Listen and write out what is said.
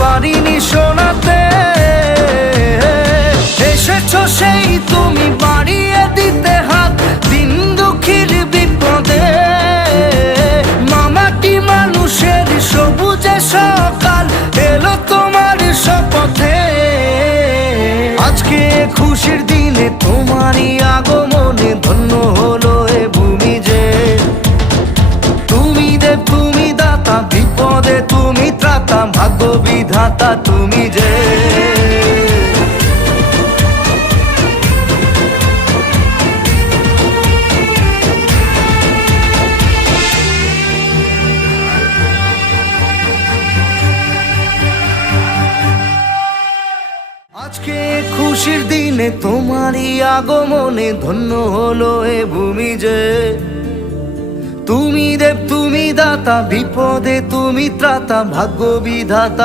পারিনি শোনাতে। এসেছো সেই তুমি বাড়িয়ে দিতে হাত দিন দুঃখীর বিপদে। মামাটি মানুষের সবুজে সকাল এলো তোমার শপথে। আজকে খুশির দিনে তোমারই আগমনে ধন্য হলো এ ভূমি যে। তুমি দেব তুমি দাতা, বিপদে তুমি ত্রাতা, ভাগ্য বিধাতা তুমি যে। আজকে খুশির দিনে তোমারই আগমনে ধন্য হলো এ ভূমি যে। তুমি দেব তুমি দাতা, বিপদে তুমি ত্রাতা, ভাগ্য বিধাতা